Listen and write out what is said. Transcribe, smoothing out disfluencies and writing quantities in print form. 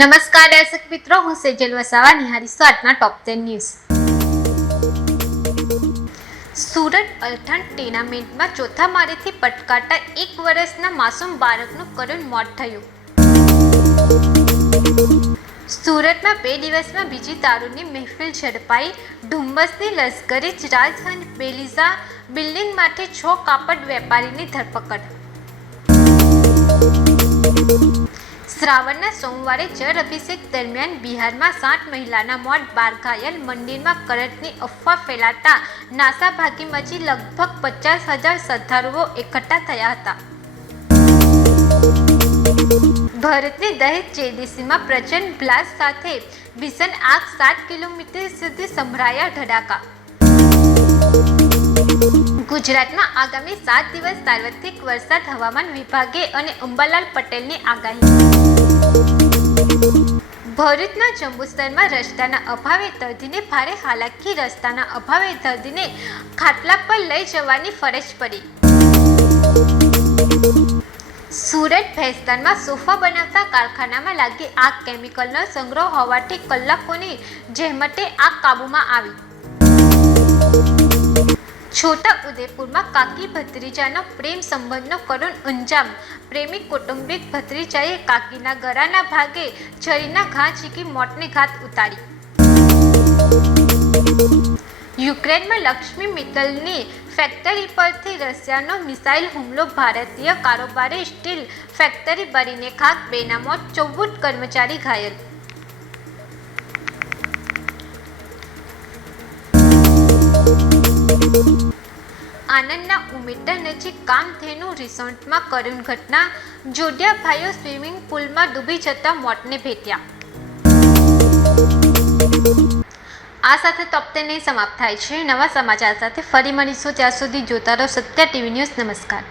નમસ્કાર દર્શક મિત્રો, હું સેજલ વસાવા નિહારીશું આજના ટોપ 10 ન્યૂઝ. સુરત અલથાણ ટેનામેન્ટમાં ચોથા માળેથી પટકાતા 1 વર્ષના માસૂમ બાળકનું કરુણ મોત થયું. સુરતમાં 2 દિવસમાં બીજી દારૂની મહેફિલ ઝડપાઈ. ડુમ્મસની લશ્કરી રાજધાની બેલીઝા બિલ્ડિંગમાંથી 6 કાપડ વેપારીની ધરપકડ. શ્રાવણના સોમવારે જળ અભિષેક દરમિયાન બિહારમાં 7 મહિલાના મોત, 12 ઘાયલ. મંદિરમાં કરંટની અફવા ફેલાતા નાસાભાગી મચી. લગભગ 50,000 શ્રદ્ધાળુઓ એકઠા થયા હતા. ભારતની દહેજ જેડીસીમાં પ્રચંડ બ્લાસ્ટ સાથે ભીષણ આગ, 7 કિલોમીટર સુધી સંભળાયા ધડાકા. ગુજરાતમાં આગામી 7 દિવસ સાર્વત્રિક વરસાદ, હવામાન વિભાગે અને અંબાલાલ પટેલની આગાહી. ભરૂચના જંબુસરમાં રસ્તાના અભાવે દર્દીને ભારે હાલાકી. રસ્તાના અભાવે દર્દીને ખાટલા પર લઈ જવાની ફરજ પડી. સુરત ભેસ્તાનમાં સોફા બનાવતા કારખાનામાં લાગી આગ. કેમિકલનો સંગ્રહ હોવાથી કલાકોની જહેમતે આગ કાબૂમાં આવી. છોટા ઉદેપુરમાં કાકી ભત્રીજાનો પ્રેમ સંબંધનો કરુણ અંજામ. પ્રેમી કૌટુંબિક ભત્રીજાએ કાકીના ગળાના ભાગે છરીના ઘા ઝીકી મોતને ઘાટ ઉતારી. યુક્રેનમાં લક્ષ્મી મિત્તલની ફેક્ટરી પરથી રશિયાનો મિસાઇલ હુમલો. ભારતીય કારોબારી સ્ટીલ ફેક્ટરી બળીને ખાક. 2ના મોત, 14 કર્મચારી ઘાયલ. આનંદના ઉમેદા નજીક કામધેનુ રિસોર્ટમાં કરુણ ઘટના. જોડિયા ભાઈઓ સ્વિમિંગ પુલમાં ડૂબી જતા મોતને ભેટ્યા. આ સાથે ટોપ 10 સમાપ્ત થાય છે. નવા સમાચાર સાથે ફરી મળીશું. ત્યાં સુધી જોતા રહો સત્ય ટીવી ન્યૂઝ. નમસ્કાર.